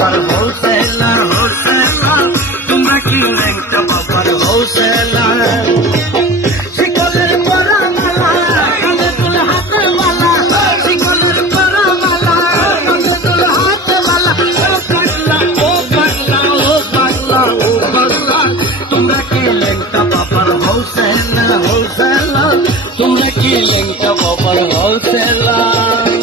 বাবার wholesaler wholesaler তোমরা কি ল্যাংটা বাবার হোলসেলার শিকলের পরা মালা কানে দুল হাতে মালা শিকলের পরা মালা কানে দুল হাতে মালা ও পাগলা ও পাগলা ও পাগলা ও পাগলা তোমরা কি ল্যাংটা বাবার হোলসেলার হোলসেলার তোমরা কি ল্যাংটা বাবার হোলসেলার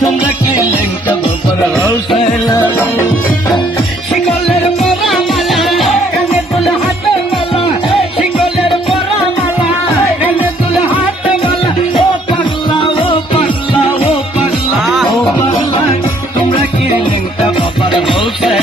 তোমরা কি ল্যাংটা বাবার হোলসেলার শিকলের পরা মালা কানে দুল হাতে মালা শিকলের পরা মালা কানে দুল হাতে মালা ও পাগলা ও পাগলা ও পাগলা ও পাগলা তোমরা কি ল্যাংটা বাবার হোলসেলার